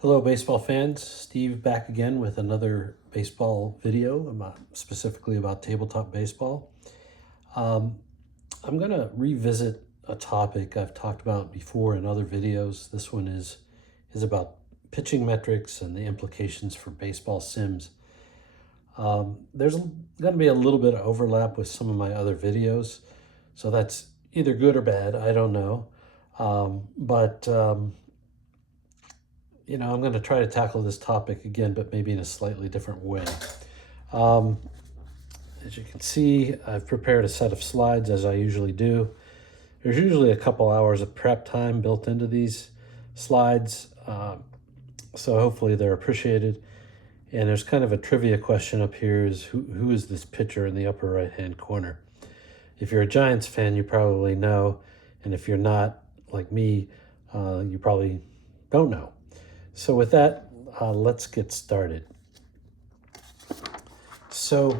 Hello, baseball fans. Steve back again with another baseball video, specifically about tabletop baseball. I'm going to revisit a topic I've talked about before in other videos. This one is about pitching metrics and the implications for baseball sims. There's going to be a little bit of overlap with some of my other videos, so that's either good or bad. I don't know. I'm going to try to tackle this topic again, but maybe in a slightly different way. As you can see, I've prepared a set of slides as I usually do. There's usually a couple hours of prep time built into these slides, so hopefully they're appreciated. And there's kind of a trivia question up here is who is this pitcher in the upper right-hand corner? If you're a Giants fan, you probably know. And if you're not, like me, you probably don't know. So with that, let's get started. So,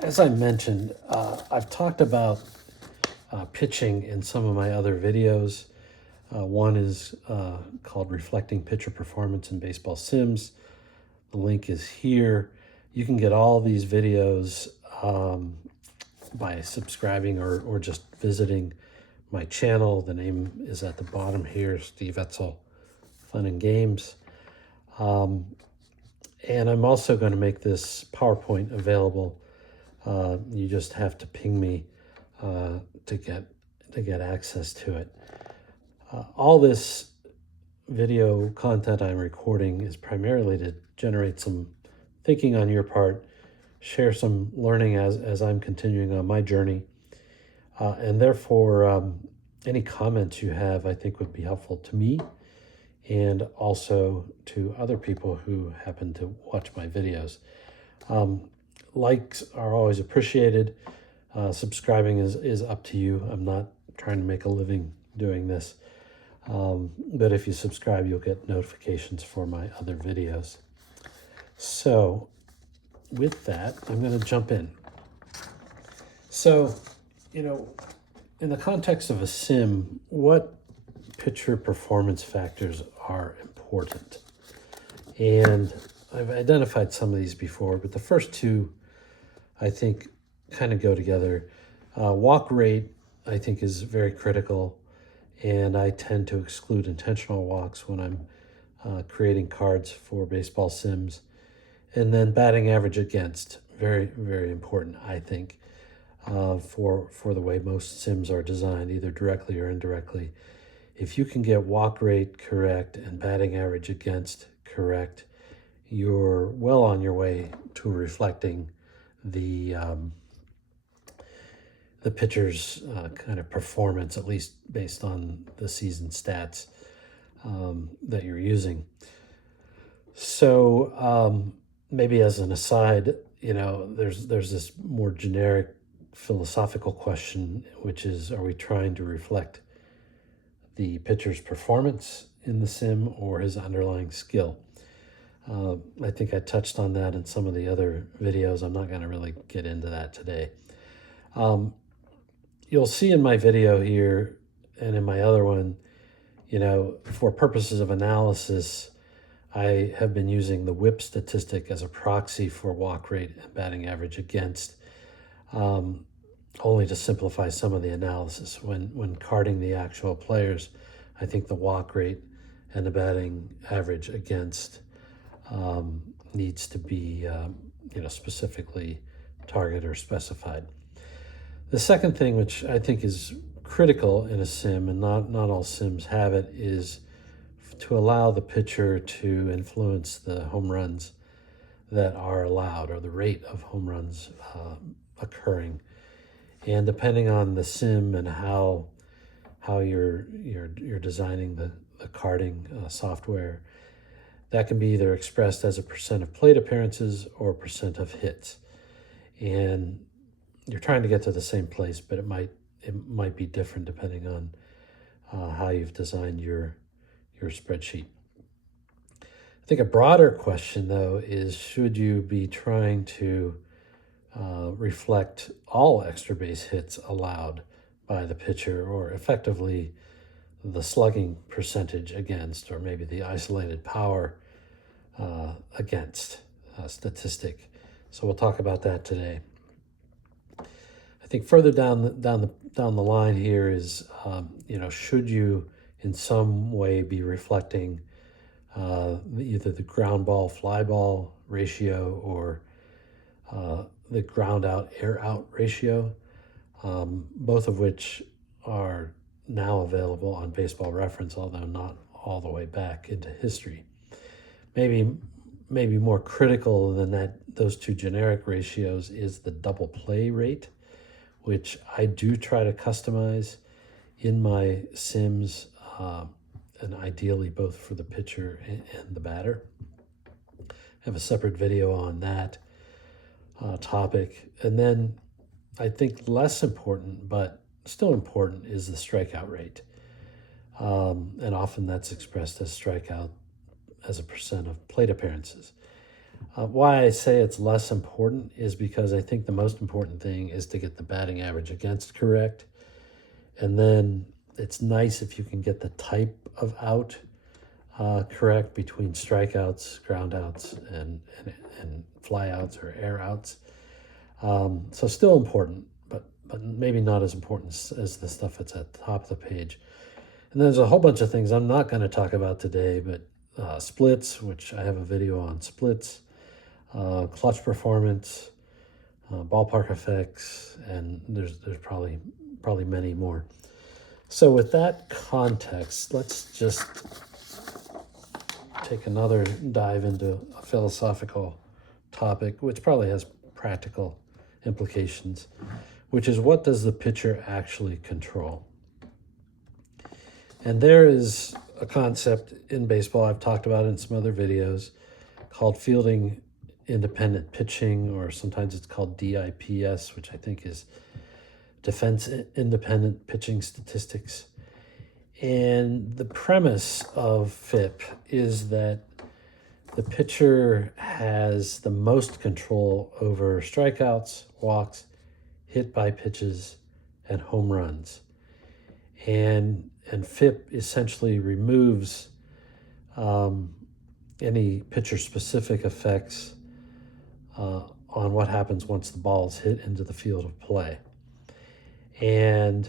as I mentioned, I've talked about pitching in some of my other videos. One is called Reflecting Pitcher Performance in Baseball Sims. The link is here. You can get all these videos by subscribing or just visiting my channel. The name is at the bottom here, Steve Etzel Fun and Games. And I'm also going to make this PowerPoint available. You just have to ping me to get access to it. All this video content I'm recording is primarily to generate some thinking on your part, share some learning as I'm continuing on my journey, and therefore any comments you have I think would be helpful to me and also to other people who happen to watch my videos. Likes are always appreciated. Subscribing is up to you. I'm not trying to make a living doing this. But if you subscribe, you'll get notifications for my other videos. So with that, I'm going to jump in. So, in the context of a sim, what pitcher performance factors are important? And I've identified some of these before, but the first two I think kind of go together. Walk rate I think is very critical, and I tend to exclude intentional walks when I'm creating cards for baseball sims. And then batting average against, very, very important, I think, for the way most sims are designed, either directly or indirectly. If you can get walk rate correct and batting average against correct, you're well on your way to reflecting the pitcher's kind of performance, at least based on the season stats that you're using. So maybe as an aside, there's this more generic philosophical question, which is, are we trying to reflect the pitcher's performance in the sim or his underlying skill? I think I touched on that in some of the other videos. I'm not going to really get into that today. You'll see in my video here and in my other one, for purposes of analysis, I have been using the whip statistic as a proxy for walk rate and batting average against, only to simplify some of the analysis. When carding the actual players, I think the walk rate and the batting average against needs to be specifically targeted or specified. The second thing, which I think is critical in a sim, and not all sims have it, is to allow the pitcher to influence the home runs that are allowed, or the rate of home runs occurring. And depending on the sim and how you're designing the carding software, that can be either expressed as a percent of plate appearances or percent of hits. And you're trying to get to the same place, but it might be different depending on how you've designed your spreadsheet. I think a broader question, though, is should you be trying to reflect all extra base hits allowed by the pitcher, or effectively the slugging percentage against, or maybe the isolated power against statistic. So we'll talk about that today. I think further down the line here is, should you in some way be reflecting either the ground ball fly ball ratio or the ground out air out ratio, both of which are now available on Baseball Reference, although not all the way back into history. Maybe more critical than that, those two generic ratios, is the double play rate, which I do try to customize in my sims, and ideally both for the pitcher and the batter. I have a separate video on that topic. And then I think less important, but still important, is the strikeout rate. And often that's expressed as strikeout as a percent of plate appearances. Why I say it's less important is because I think the most important thing is to get the batting average against correct. And then it's nice if you can get the type of out correct between strikeouts, ground outs, and fly outs or air outs. So still important, but maybe not as important as the stuff that's at the top of the page. And there's a whole bunch of things I'm not going to talk about today, but splits, which I have a video on splits, clutch performance, ballpark effects, and there's probably many more. So with that context, let's just take another dive into a philosophical topic, which probably has practical implications, which is, what does the pitcher actually control? And there is a concept in baseball I've talked about in some other videos called fielding independent pitching, or sometimes it's called DIPS, which I think is defense independent pitching statistics. And the premise of FIP is that the pitcher has the most control over strikeouts, walks, hit by pitches, and home runs. And FIP essentially removes any pitcher-specific effects on what happens once the ball is hit into the field of play. And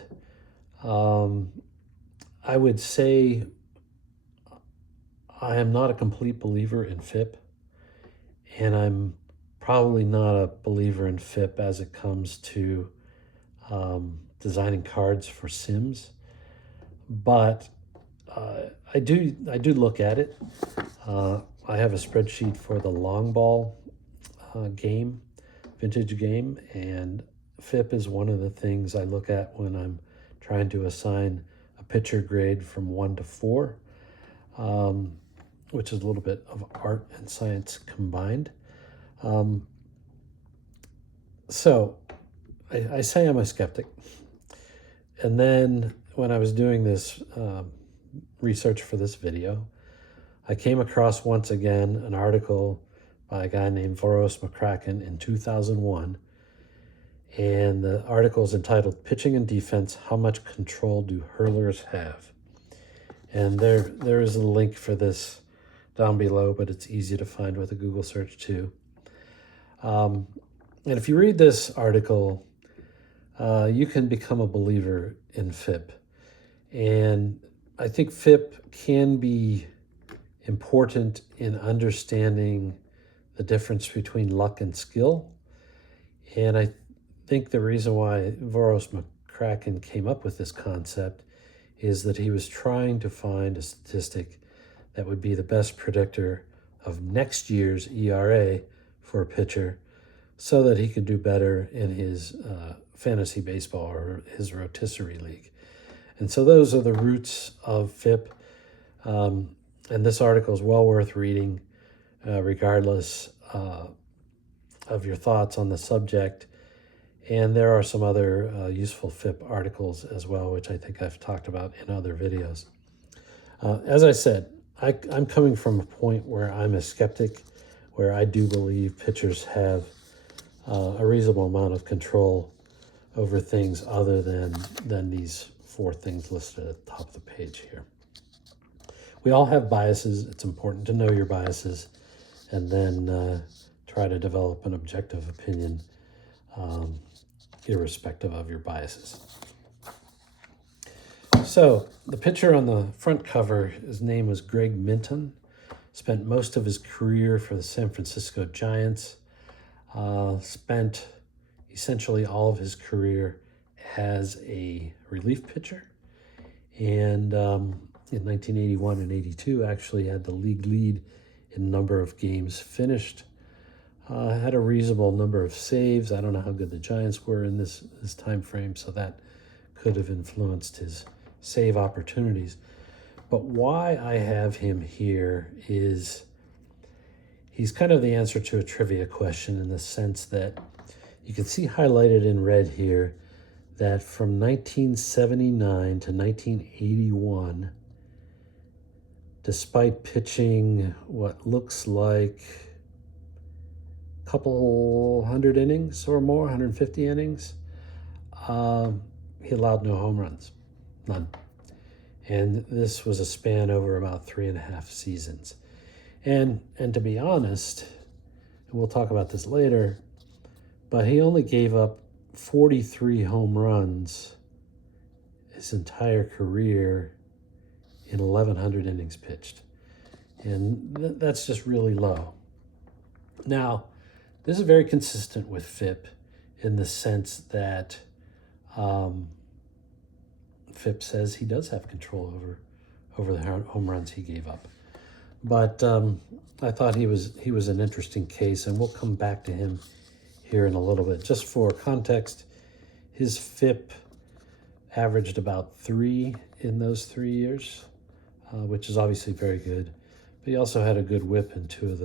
I would say I am not a complete believer in FIP, and I'm probably not a believer in FIP as it comes to designing cards for sims. But I do look at it. I have a spreadsheet for the long ball game, vintage game, and FIP is one of the things I look at when I'm trying to assign a pitcher grade from 1 to 4, which is a little bit of art and science combined. So I say I'm a skeptic. And then when I was doing this research for this video, I came across once again an article by a guy named Voros McCracken in 2001. And the article is entitled "Pitching and Defense, How Much Control Do Hurlers Have?" And there is a link for this down below, but it's easy to find with a Google search too. And if you read this article, you can become a believer in FIP. And I think FIP can be important in understanding the difference between luck and skill. And I think the reason why Voros McCracken came up with this concept is that he was trying to find a statistic that would be the best predictor of next year's ERA for a pitcher, so that he could do better in his fantasy baseball or his rotisserie league. And so those are the roots of FIP. And this article is well worth reading, regardless of your thoughts on the subject. And there are some other useful FIP articles as well, which I think I've talked about in other videos. As I said, I'm coming from a point where I'm a skeptic, where I do believe pitchers have a reasonable amount of control over things other than these 4 things listed at the top of the page here. We all have biases. It's important to know your biases and then try to develop an objective opinion irrespective of your biases. So the pitcher on the front cover, his name was Greg Minton. Spent most of his career for the San Francisco Giants. Spent essentially all of his career as a relief pitcher. And in 1981 and 82, actually had the league lead in number of games finished. Had a reasonable number of saves. I don't know how good the Giants were in this time frame, so that could have influenced his save opportunities. But why I have him here is he's kind of the answer to a trivia question in the sense that you can see highlighted in red here that from 1979 to 1981, despite pitching what looks like a couple hundred innings or more, 150 innings, he allowed no home runs, none. And this was a span over about 3.5 seasons. And to be honest, and we'll talk about this later, but he only gave up 43 home runs his entire career in 1,100 innings pitched. And that's just really low. Now, this is very consistent with FIP in the sense that FIP says he does have control over the home runs he gave up. But I thought he was an interesting case, and we'll come back to him here in a little bit. Just for context, his FIP averaged about 3 in those 3 years, which is obviously very good. But he also had a good whip in 2 of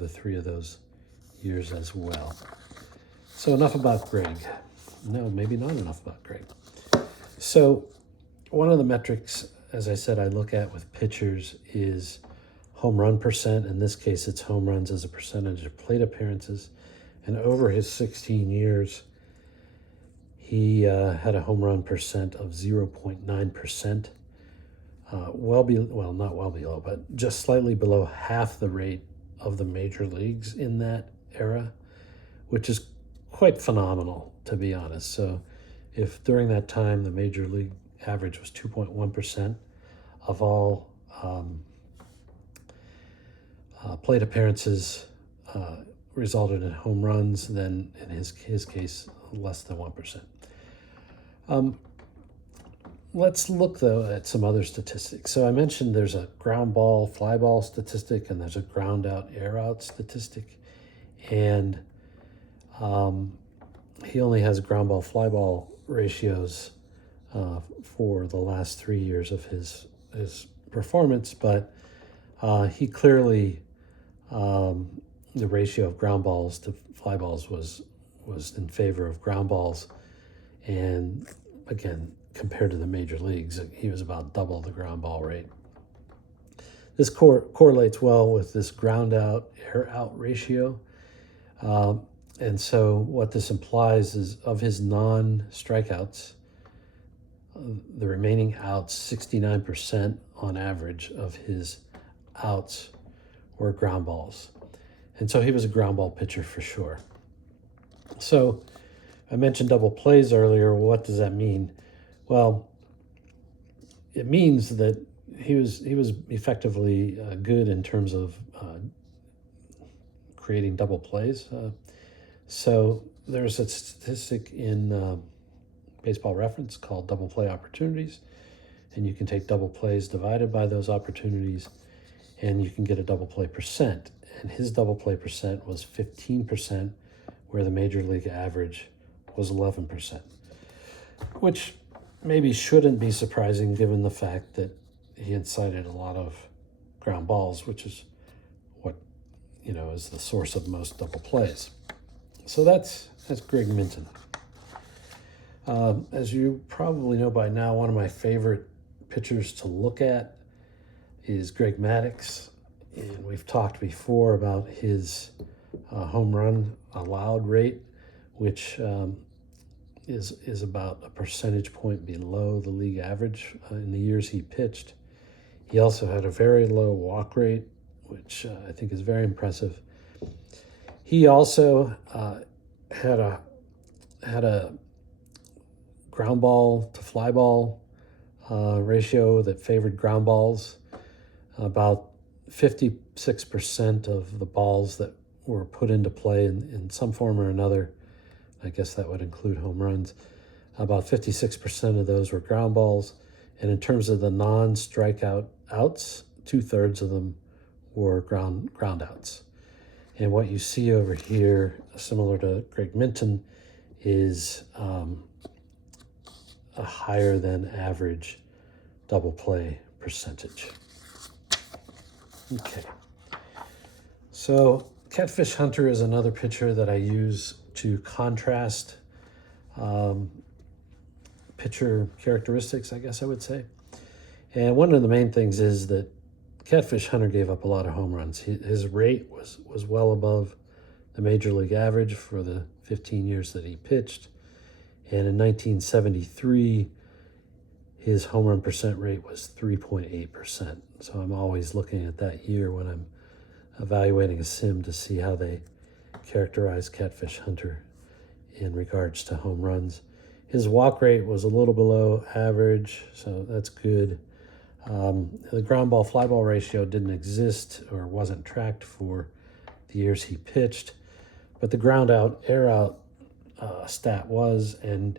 the 3 of those years as well. So enough about Greg. No, maybe not enough about Greg. So one of the metrics, as I said, I look at with pitchers is home run percent. In this case, it's home runs as a percentage of plate appearances. And over his 16 years, he had a home run percent of 0.9%. Not well below, but just slightly below half the rate of the major leagues in that era, which is quite phenomenal, to be honest. So if during that time the major league average was 2.1% of all plate appearances resulted in home runs, then in his case, less than 1%. Let's look, though, at some other statistics. So I mentioned there's a ground ball, fly ball statistic, and there's a ground out, air out statistic. And he only has ground ball, fly ball ratios for the last 3 years of his performance, but he clearly, the ratio of ground balls to fly balls was in favor of ground balls. And again, compared to the major leagues, he was about double the ground ball rate. This correlates well with this ground out, air out ratio. And so what this implies is of his non-strikeouts, the remaining outs, 69% on average of his outs were ground balls. And so he was a ground ball pitcher for sure. So I mentioned double plays earlier. What does that mean? Well, it means that he was effectively good in terms of creating double plays. So there's a statistic in Baseball Reference called double play opportunities, and you can take double plays divided by those opportunities, and you can get a double play percent. And his double play percent was 15%, where the major league average was 11%, which maybe shouldn't be surprising given the fact that he incited a lot of ground balls, which is what, is the source of most double plays. So that's Greg Minton. As you probably know by now, one of my favorite pitchers to look at is Greg Maddox. And we've talked before about his home run allowed rate, which is about a percentage point below the league average in the years he pitched. He also had a very low walk rate, which I think is very impressive. He also had a ground ball to fly ball ratio that favored ground balls. About 56% of the balls that were put into play in some form or another, I guess that would include home runs, about 56% of those were ground balls. And in terms of the non-strikeout outs, 2/3 of them were ground outs. And what you see over here, similar to Greg Minton, is a higher than average double play percentage. Okay. So Catfish Hunter is another pitcher that I use to contrast pitcher characteristics, I guess I would say. And one of the main things is that Catfish Hunter gave up a lot of home runs. His rate was well above the major league average for the 15 years that he pitched. And in 1973, his home run percent rate was 3.8%. So I'm always looking at that year when I'm evaluating a sim to see how they characterize Catfish Hunter in regards to home runs. His walk rate was a little below average, so that's good. The ground ball fly ball ratio didn't exist or wasn't tracked for the years he pitched, but the ground out, air out stat was, and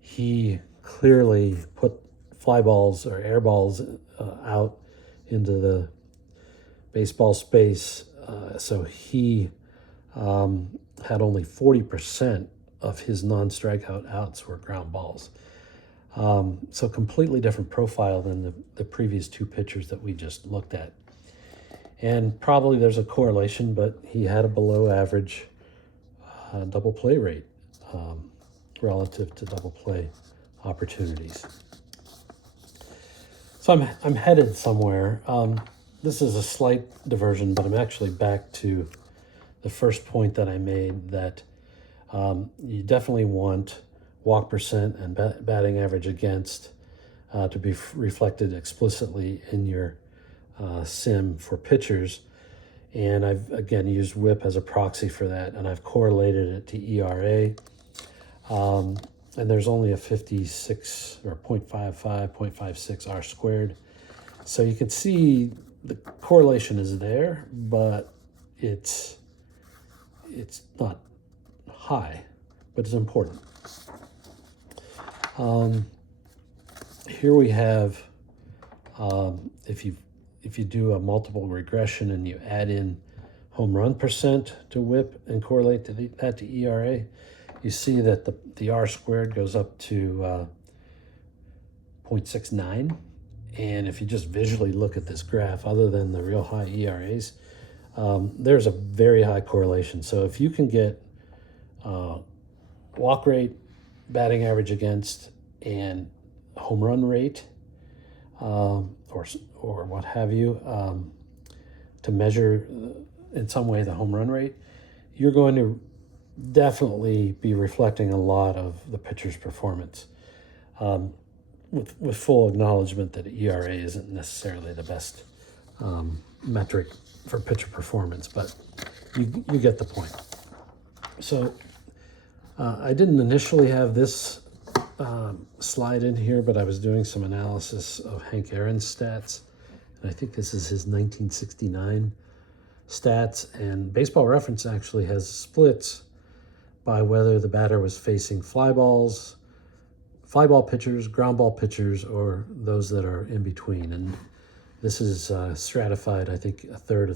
he clearly put fly balls or air balls out into the baseball space. So he had only 40% of his non-strikeout outs were ground balls. So completely different profile than the previous two pitchers that we just looked at. And probably there's a correlation, but he had a below average double play rate relative to double play opportunities. So I'm headed somewhere. This is a slight diversion, but I'm actually back to the first point that I made, that you definitely want walk percent and batting average against to be reflected explicitly in your sim for pitchers. And I've, again, used WHIP as a proxy for that, and I've correlated it to ERA. And there's only a 56 or 0.55, 0.56 R squared. So you can see the correlation is there, but it's not high, but it's important. Here we have, if you do a multiple regression and you add in home run percent to WHIP and correlate that to ERA, you see that the R squared goes up to 0.69. And if you just visually look at this graph, other than the real high ERAs, there's a very high correlation. So if you can get walk rate, batting average against, and home run rate, or what have you, to measure in some way the home run rate, you're going to definitely be reflecting a lot of the pitcher's performance, with full acknowledgement that ERA isn't necessarily the best metric for pitcher performance, but you get the point. So I didn't initially have this slide in here, but I was doing some analysis of Hank Aaron's stats, and I think this is his 1969 stats, and Baseball Reference actually has splits by whether the batter was facing fly ball pitchers, ground ball pitchers, or those that are in between. And this is stratified, I think, a third,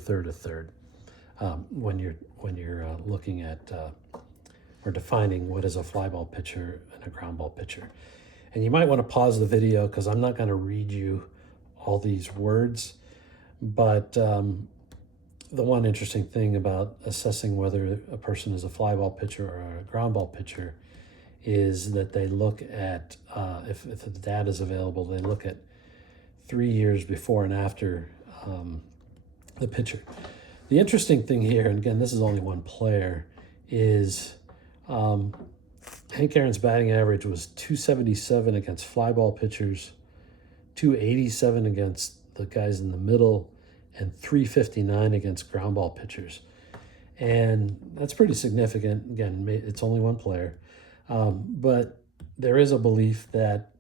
when you're looking at or defining what is a fly ball pitcher and a ground ball pitcher. And you might want to pause the video because I'm not going to read you all these words, but the one interesting thing about assessing whether a person is a fly ball pitcher or a ground ball pitcher is that they look at, if the data is available, they look at 3 years before and after the pitcher. The interesting thing here, and again, this is only one player, is Hank Aaron's batting average was 277 against fly ball pitchers, 287 against the guys in the middle, and 359 against ground ball pitchers. And that's pretty significant. Again, it's only one player. But there is a belief that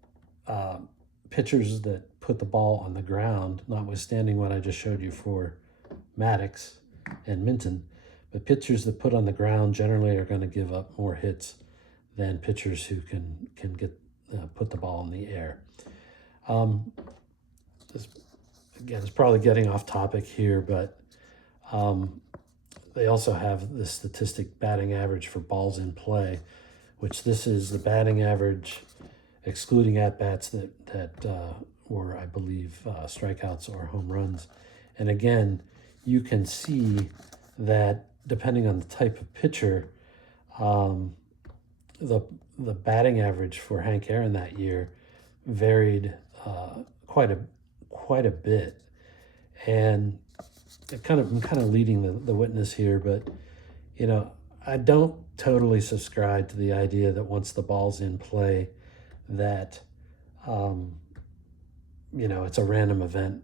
pitchers that put the ball on the ground, notwithstanding what I just showed you for Maddox and Minson, but pitchers that put on the ground generally are going to give up more hits than pitchers who can get put the ball in the air. Again, it's probably getting off topic here, but they also have the statistic batting average for balls in play, which this is the batting average excluding at-bats that were, I believe, strikeouts or home runs. And again, you can see that depending on the type of pitcher, the batting average for Hank Aaron that year varied quite a bit. And I'm kind of leading the witness here, but you know, I don't totally subscribe to the idea that once the ball's in play, that you know, it's a random event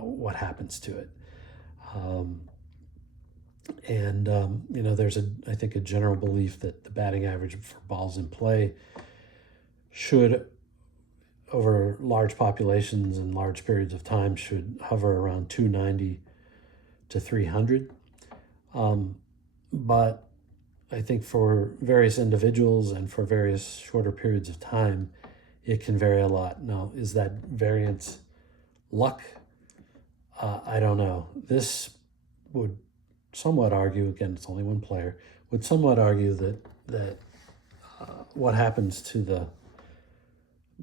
what happens to it. You know, there's I think a general belief that the batting average for balls in play should, over large populations and large periods of time, should hover around 290 to 300. But I think for various individuals and for various shorter periods of time, it can vary a lot. Now, is that variance luck? I don't know. This would somewhat argue, again, it's only one player, would somewhat argue that what happens to the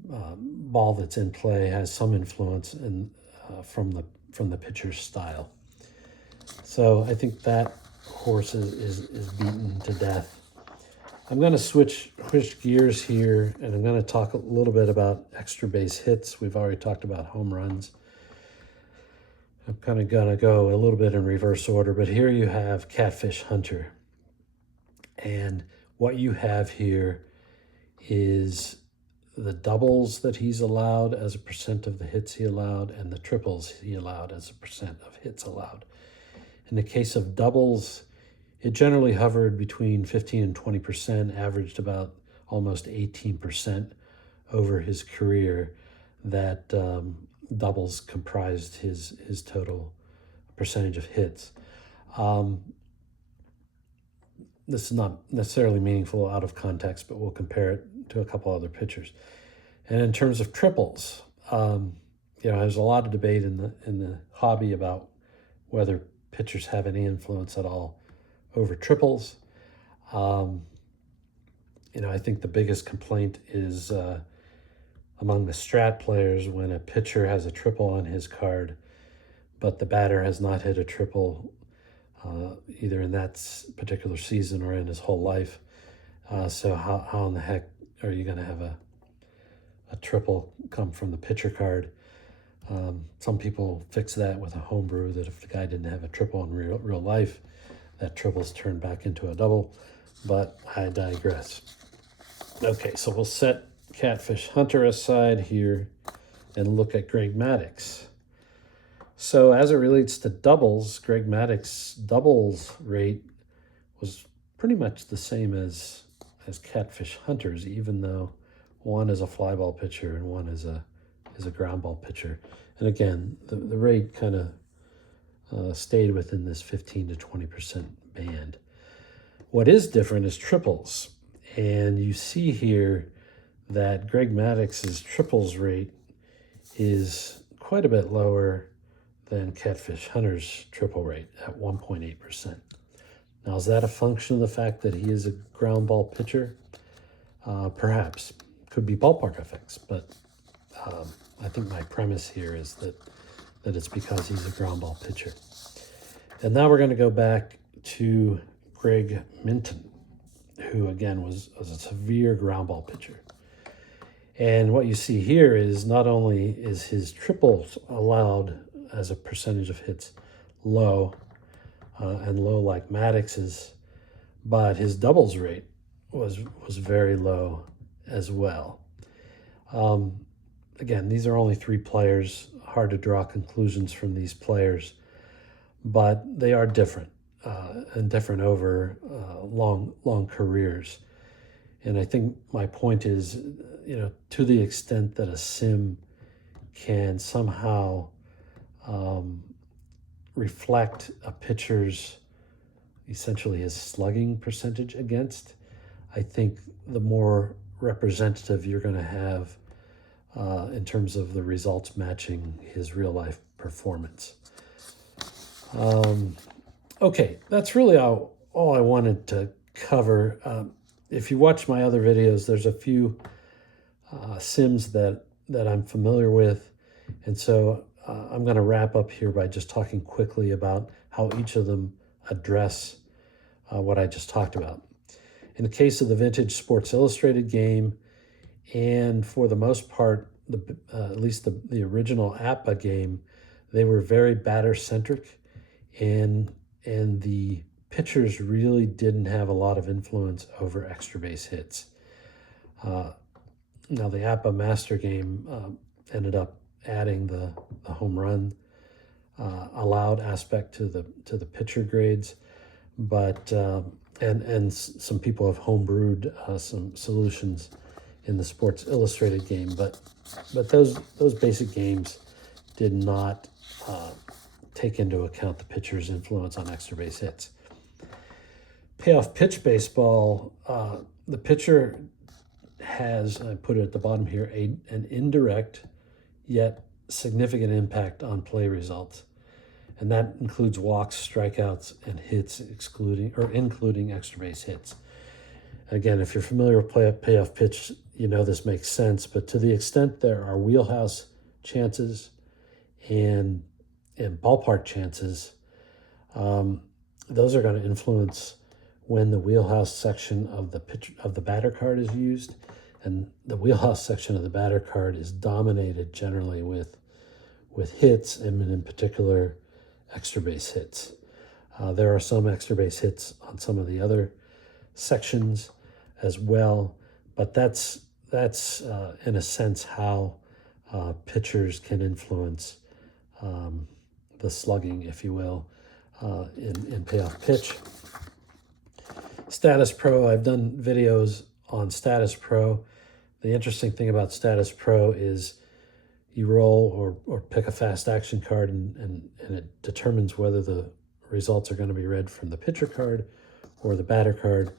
ball that's in play has some influence from the pitcher's style. So I think that horse is beaten to death. I'm going to switch gears here, and I'm going to talk a little bit about extra base hits. We've already talked about home runs. I'm kind of going to go a little bit in reverse order, but here you have Catfish Hunter. And what you have here is the doubles that he's allowed as a percent of the hits he allowed, and the triples he allowed as a percent of hits allowed. In the case of doubles, it generally hovered between 15 and 20%, averaged about almost 18% over his career. That doubles comprised his total percentage of hits. This is not necessarily meaningful out of context, but we'll compare it to a couple other pitchers. And in terms of triples, you know, there's a lot of debate in the hobby about whether pitchers have any influence at all over triples. You know, I think the biggest complaint is among the strat players when a pitcher has a triple on his card, but the batter has not hit a triple either in that particular season or in his whole life. So how in the heck are you going to have a triple come from the pitcher card? Some people fix that with a homebrew, that if the guy didn't have a triple in real life, that triple's turned back into a double, but I digress. Okay, so we'll set Catfish Hunter aside here and look at Greg Maddox. So as it relates to doubles, Greg Maddox's doubles rate was pretty much the same as Catfish Hunter's, even though one is a fly ball pitcher and one is a ground ball pitcher. And again, the rate kind of stayed within this 15 to 20% band. What is different is triples. And you see here that Greg Maddox's triples rate is quite a bit lower than Catfish Hunter's triple rate at 1.8%. Now, is that a function of the fact that he is a ground ball pitcher? Perhaps. Could be ballpark effects, but I think my premise here is that it's because he's a ground ball pitcher. And now we're going to go back to Greg Minton, who again was a severe ground ball pitcher. And what you see here is not only is his triples allowed as a percentage of hits low, and low like Maddox's, but his doubles rate was very low as well. Again, these are only 3 players. Hard to draw conclusions from these players, but they are different and different over long careers. And I think my point is, to the extent that a sim can somehow reflect a pitcher's, essentially his slugging percentage against, I think the more representative you're going to have in terms of the results matching his real life performance. Okay, that's really all I wanted to cover. If you watch my other videos, there's a few sims that I'm familiar with. And so I'm going to wrap up here by just talking quickly about how each of them address what I just talked about. In the case of the vintage Sports Illustrated game, and for the most part, at least the original APBA game, they were very batter-centric, and the pitchers really didn't have a lot of influence over extra base hits. Now the APBA Master game ended up adding the home run allowed aspect to the pitcher grades, but and some people have homebrewed some solutions in the Sports Illustrated game, but those basic games did not take into account the pitcher's influence on extra base hits. Payoff pitch baseball, the pitcher has, I put it at the bottom here, an indirect yet significant impact on play results. And that includes walks, strikeouts, and hits, including extra base hits. Again, if you're familiar with payoff pitch, this makes sense, but to the extent there are wheelhouse chances and ballpark chances, those are going to influence when the wheelhouse section of the batter card is used, and the wheelhouse section of the batter card is dominated generally with hits, and in particular extra base hits. There are some extra base hits on some of the other sections as well, but that's in a sense how pitchers can influence the slugging, if you will, in payoff pitch. Status Pro, I've done videos on Status Pro. The interesting thing about Status Pro is you roll or pick a fast action card, and it determines whether the results are going to be read from the pitcher card or the batter card.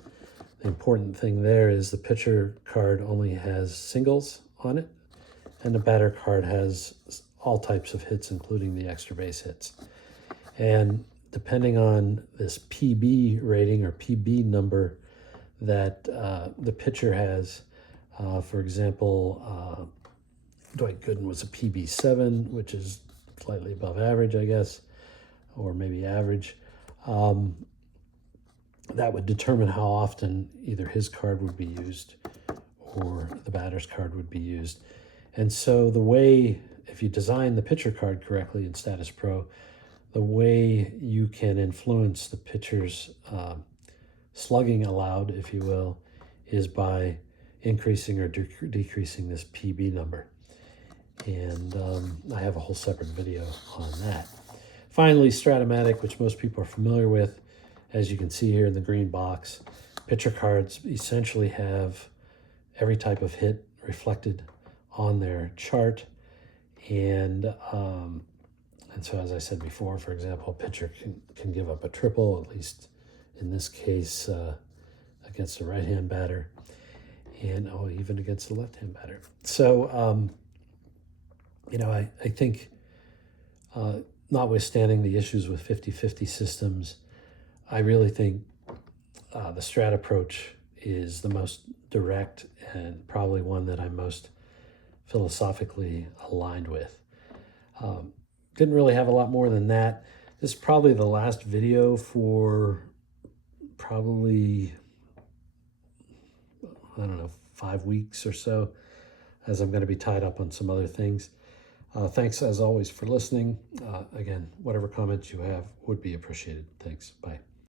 The important thing there is the pitcher card only has singles on it, and the batter card has all types of hits, including the extra base hits. And depending on this PB rating or PB number that the pitcher has, for example, Dwight Gooden was a PB7, which is slightly above average, I guess, or maybe average. That would determine how often either his card would be used or the batter's card would be used. And so the way, if you design the pitcher card correctly in Status Pro, the way you can influence the pitcher's slugging allowed, if you will, is by increasing or decreasing this PB number. And I have a whole separate video on that. Finally, Stratomatic, which most people are familiar with. As you can see here in the green box, pitcher cards essentially have every type of hit reflected on their chart. And so, as I said before, for example, a pitcher can give up a triple, at least in this case, against a right-hand batter, and even against the left-hand batter. So, I think notwithstanding the issues with 50-50 systems, I really think the Strat approach is the most direct and probably one that I'm most philosophically aligned with. Didn't really have a lot more than that. This is probably the last video for probably, 5 weeks or so, as I'm going to be tied up on some other things. Thanks, as always, for listening. Again, whatever comments you have would be appreciated. Thanks. Bye.